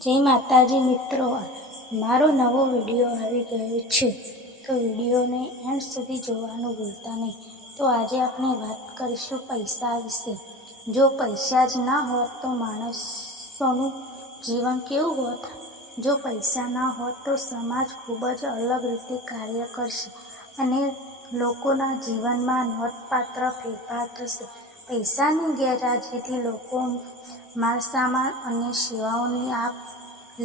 જય માતાજી મિત્રો, મારો નવો વિડીયો આવી ગયો છે તો વિડીયોને એન્ડ સુધી જોવાનું ભૂલતા નહીં। તો આજે આપણે વાત કરીશું પૈસા વિશે। જો પૈસા જ ના હોત તો માણસોનું જીવન કેવું હોત? જો પૈસા ના હોત તો સમાજ ખૂબ જ અલગ રીતે કાર્ય કરશે અને લોકોના જીવનમાં નોંધપાત્ર ફેરફાર થશે। પૈસાની ગેરહાજરીથી લોકો માલસામાન અને સેવાઓની આપ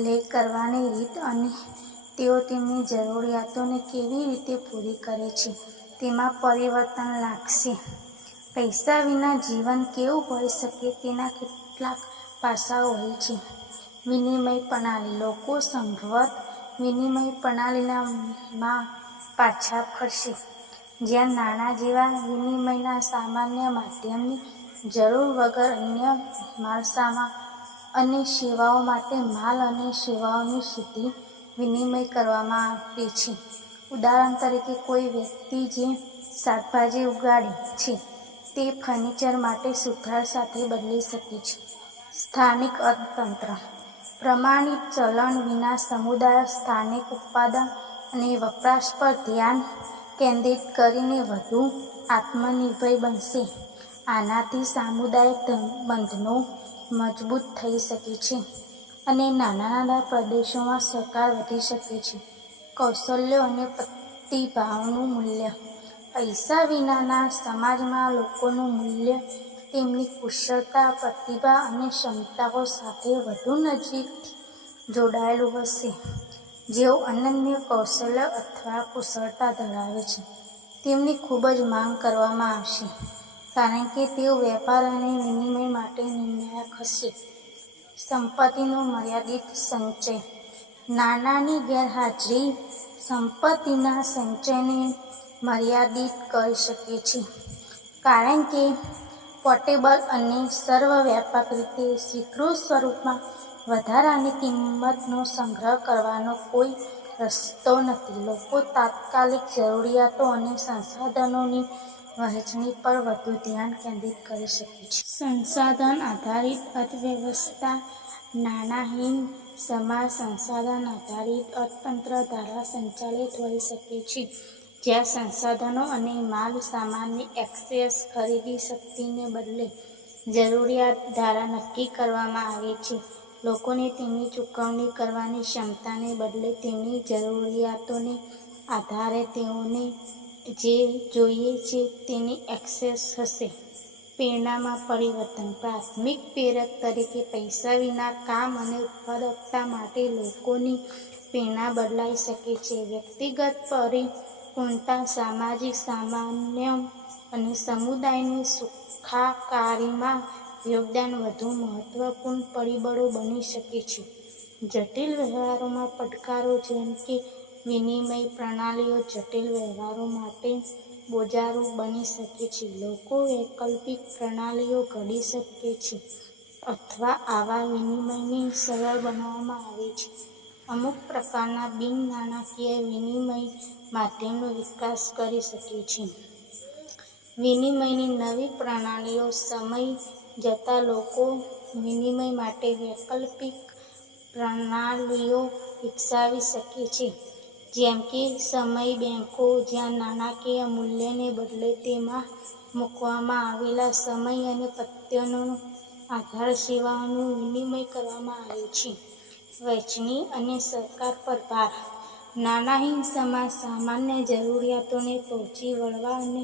લે કરવાની રીત અને તેઓ તેમની જરૂરિયાતોને કેવી રીતે પૂરી કરે છે તેમાં પરિવર્તન લાવશે। પૈસા વિના જીવન કેવું હોઈ શકે તેના કેટલાક પાસાઓ હોય છે। વિનિમય પ્રણાલી। લોકો સંભવતઃ વિનિમય પ્રણાલીમાં પાછા ફરશે, જ્યાં નાણાં જેવા વિનિમયના સામાન્ય માધ્યમની જરૂર વગર અન્ય માલસામાન અને સેવાઓ માટે માલ અને સેવાઓની સીધી વિનિમય કરવામાં આવે છે। ઉદાહરણ તરીકે, કોઈ વ્યક્તિ જે શાકભાજી ઉગાડે છે તે ફર્નિચર માટે સુથાર સાથે બદલી શકે છે। સ્થાનિક અર્થતંત્ર। પ્રમાણિત ચલણ વિના સમુદાયો સ્થાનિક ઉત્પાદન અને વપરાશ પર ધ્યાન કેન્દ્રિત કરીને વધુ આત્મનિર્ભર બનશે। આનાથી સામુદાયિક બંધનો મજબૂત થઈ શકે છે અને નાના પ્રદેશોમાં સહકાર વધી શકે છે। કૌશલ્યો અને પ્રતિભાનું મૂલ્ય। પૈસા વિનાના સમાજમાં લોકોનું મૂલ્ય તેમની કુશળતા, પ્રતિભા અને ક્ષમતાઓ સાથે વધુ નજીકથી જોડાયેલું હશે। જેઓ અનન્ય કૌશલ્ય અથવા કુશળતા ધરાવે છે તેમની ખૂબ જ માંગ કરવામાં આવશે, કારણ કે તેઓ વેપાર અને વિનિમય માટે નિર્ણાયક હશે। સંપત્તિનો મર્યાદિત સંચય। નાણાંની ગેરહાજરી સંપત્તિના સંચયને મર્યાદિત કરી શકે છે, કારણ કે પોર્ટેબલ અને સર્વવ્યાપક રીતે સ્વીકૃત સ્વરૂપમાં વધારાની કિંમતનો સંગ્રહ કરવાનો કોઈ રસ્તો નથી। લોકો તાત્કાલિક જરૂરિયાતો અને સંસાધનોની વહેંચણી પર વધુ ધ્યાન કેન્દ્રિત કરી શકે છે। સંસાધન આધારિત અર્થવ્યવસ્થા। નાણાંહીન સમાજ સંસાધન આધારિત અર્થતંત્ર દ્વારા સંચાલિત હોઈ શકે છે, જ્યાં સંસાધનો અને માલ સામાનની એક્સેસ ખરીદી શક્તિને બદલે જરૂરિયાત દ્વારા નક્કી કરવામાં આવે છે। લોકોને તેમની ચૂકવણી કરવાની ક્ષમતાને બદલે તેમની જરૂરિયાતોને આધારે તેઓને જે જોઈએ છે તેની એક્સેસ હશે। પ્રેરણામાં પરિવર્તન। પ્રાથમિક પ્રેરક તરીકે પૈસા વિના કામ અને ઉત્પાદકતા માટે લોકોની પ્રેરણા બદલાઈ શકે છે। વ્યક્તિગત પરિપૂર્ણતા, સામાજિક સામરસ્ય અને સમુદાયની સુખાકારીમાં યોગદાન વધુ મહત્વપૂર્ણ પરિબળો બની શકે છે। જટિલ વ્યવહારોમાં પડકારો, જેમ કે વિનિમય પ્રણાલીઓ જટિલ વ્યવહારો માટે બોજારૂપ બની શકે છે। લોકો વૈકલ્પિક પ્રણાલીઓ ઘડી શકે છે અથવા આવા વિનિમયને સરળ બનાવવામાં આવે છે। અમુક પ્રકારના બિન-નાણાકીય વિનિમય માધ્યમનો વિકાસ કરી શકે છે। વિનિમયની નવી પ્રણાલીઓ। સમય જતાં લોકો વિનિમય માટે વૈકલ્પિક પ્રણાલીઓ વિકસાવી શકે છે, જેમ કે સમય બેંકો, જ્યાં નાણાકીય મૂલ્યને બદલે તેમાં મૂકવામાં આવેલા સમય અને પત્તાનો આધારે સેવાઓનું વિનિમય કરવામાં આવે છે। વહેંચણી અને સહકાર પર ભાર। નાણાંહીન સમાજ સામાન્ય જરૂરિયાતોને પહોંચી વળવા અને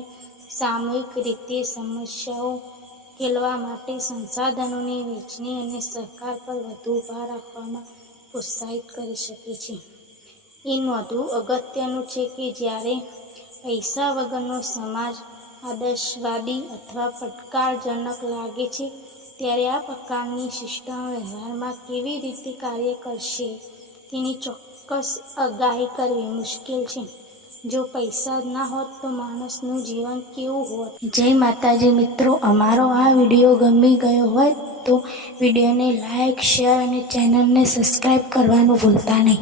સામૂહિક રીતે સમસ્યાઓ ઉકેલવા માટે સંસાધનોની વહેંચણી અને સહકાર પર વધુ ભાર આપવામાં પ્રોત્સાહિત કરી શકે છે। એ નોંધવું અગત્યનું છે કે જ્યારે પૈસા વગરનો સમાજ આદર્શવાદી અથવા પડકારજનક લાગે છે, ત્યારે આ પ્રકારની સિસ્ટમ વ્યવહારમાં કેવી રીતે કાર્ય કરશે તેની ચોક્કસ આગાહી કરવી મુશ્કેલ છે। જો પૈસા જ ના હોત તો માણસનું જીવન કેવું હોત? જય માતાજી મિત્રો, અમારો આ વિડીયો ગમી ગયો હોય તો વિડીયોને લાઇક, શેર અને ચેનલને સબસ્ક્રાઈબ કરવાનું ભૂલતા નહીં।